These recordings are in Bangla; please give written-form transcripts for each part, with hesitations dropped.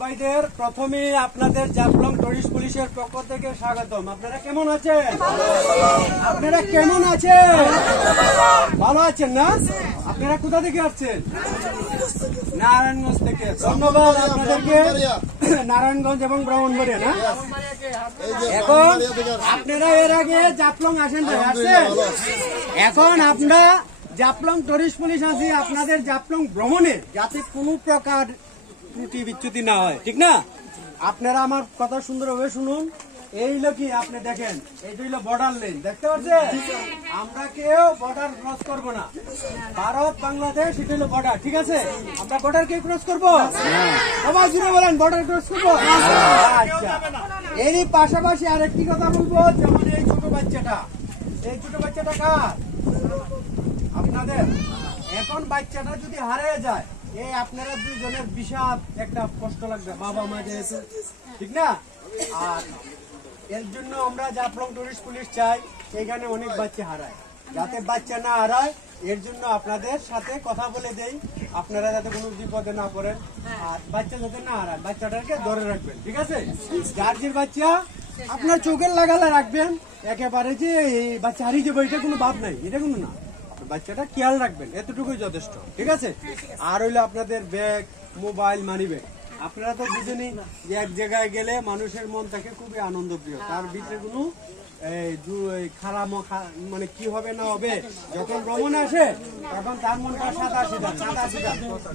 ভাইদের প্রথমে আপনাদের জাফলং টুরিস্ট পুলিশের পক্ষ থেকে স্বাগতম। আপনারা কেমন আছেন? আপনারা কেমন আছেন? ভালো আছেন না? আপনারা কোথা থেকে আসছেন? নারায়ণগঞ্জ থেকে। ধন্যবাদ আপনাদেরকে। নারায়ণগঞ্জ এবং ব্রাহ্মণবাড়িয়া না? এখন আপনারা এর আগে জাফলং আসেন? এখন আমরা জাফলং টুরিস্ট পুলিশ আছি আপনাদের জাফলং ভ্রমণে, যাতে কোনো প্রকার ত্রুটি বিচ্যুতি না হয়, ঠিক না? আপনারা আমার কথা সুন্দরভাবে শুনুন। এই হলো কি, আপনি দেখেন, এইটা হলো বর্ডার লেন, দেখতে পাচ্ছেন? আমরা কেউ বর্ডার ক্রস করবো না। ভারত বাংলাদেশ এটা হলো বর্ডার, ঠিক আছে? আমরা বর্ডার কে ক্রস করবো? সবাই জুড়ে বলেন, বর্ডার ক্রস করবো। আচ্ছা, এরই পাশাপাশি আরেকটি কথা বলবো, যেমন এই ছোট বাচ্চাটা কার? আপনাদের। এখন বাচ্চাটা যদি হারিয়ে যায়, এই আপনারা দুইজনের বিশাল একটা কষ্ট লাগবে, বাবা মা যেহেতু, ঠিক না? আর এর জন্য আমরা জাফলং টুরিস্ট পুলিশ চাই এখানে অনেক বাচ্চা হারায়, যাতে বাচ্চা না হারায় এর জন্য আপনাদের সাথে কথা বলে দেই, আপনারা যাতে কোনো বিপদে না পড়েন আর বাচ্চা যাতে না হারায়, বাচ্চাটাকে ধরে রাখবেন, ঠিক আছে? যার বাচ্চা আপনার চোখের লাগালে রাখবেন, একেবারে যে এই বাচ্চা হারিয়ে যাবে এটা কোনো ভাব নাই, এটা কোনো না। বাচ্চাটা খেয়াল রাখবেন, এতটুকুই যথেষ্ট, ঠিক আছে? আর হইলো আপনাদের ব্যাগ, মোবাইল, মানি ব্যাগ। আপনারা তো বুঝেনি যে এক জায়গায় গেলে মানুষের মন থাকে খুবই আনন্দ প্রিয়, তার ভিতরে কোনো খারাপ মানে কি হবে না হবে, যখন ভ্রমণে আসে তখন তার মনটা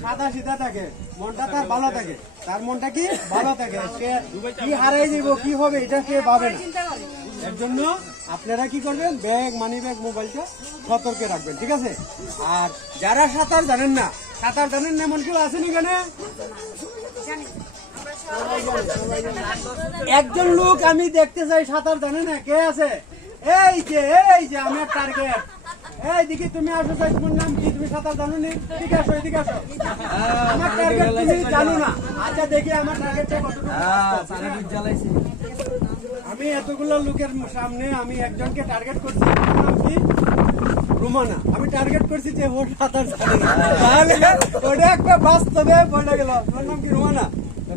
সাদা সিধা থাকে, মনটা তার ভালো থাকে, তার মনটা কি ভালো থাকে, সে কি হারিয়ে দিব কি হবে এটা সে ভাবে না। এর জন্য আপনারা কি করবেন, ব্যাগ, মানি ব্যাগ, মোবাইলটা সতর্কে রাখবেন, ঠিক আছে? আর যারা সাঁতার জানেন না এমন কেউ আছেন এখানে? একজন লোক আমি দেখতে চাই সাঁতার জানে না, কে আছে? এই যে আমার টার্গেট, এই দিকে তুমি আসো, তোমার নাম কি? তুমি সাঁতার জানো নি? ঠিক আসো, এদিকে আসো। আমার টার্গেট তুমি জানো না? আচ্ছা দেখি আমার টার্গেটটা কতটুকু। আমি এতগুলো লোকের সামনে আমি একজনকে টার্গেট করছি, নাম কি? রুমানা। আমি টার্গেট করছি যে ওর সাঁতার জানে না, তাহলে ওটা একটা বাস্তবে বলে গেল। তোমার নাম কি? রুমানা।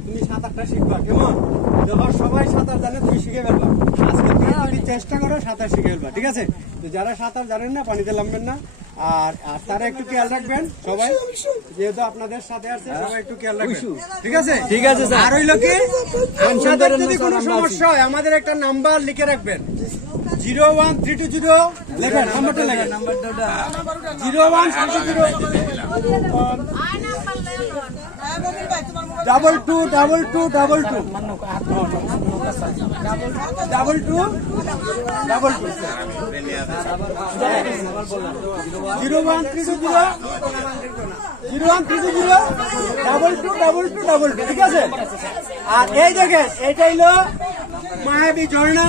তুমি সাঁতারটা শিখবা, কেমন? যখন সবাই সাঁতার জানে তুমি শিখে ফেলবা, আজকে তুমি চেষ্টা করো সাঁতার শিখে ফেলবা, ঠিক আছে? তো যারা সাঁতার জানেন না পানিতে নামবেন না, আর তারা একটু খেয়াল রাখবেন, সবাই যেহেতু আপনাদের সাথে আছে সবাই একটু খেয়াল রাখবেন, ঠিক আছে? ঠিক আছে। আর হইলো কি, আপনাদের যদি কোনো সমস্যা হয় আমাদের একটা নাম্বার লিখে রাখবেন, 01320 লেখেন, নাম্বারটা লেখেন, 01320 222222 01320 ঠিক আছে? আর এই দেখেন, এটা হইলো মায়াবী ঝর্ণা,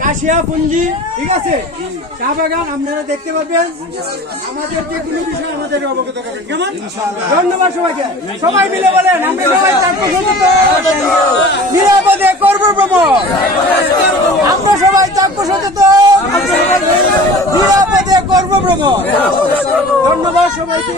কাশিয়া পুঞ্জি, ঠিক আছে? চা বাগান আপনারা দেখতে পাবেন। আমাদের যে কোনো বিষয় আমাদের অবগত করবেন, কেমন? ধন্যবাদ সবাইকে। সবাই মিলে বলেন, আমরা সবাই থাকবো সচেতন, নিরাপদে করবো ভ্রমণ। আমরা সবাই থাকবো সচেতন, নিরাপদে করবো ভ্রমণ। ধন্যবাদ সবাইকে।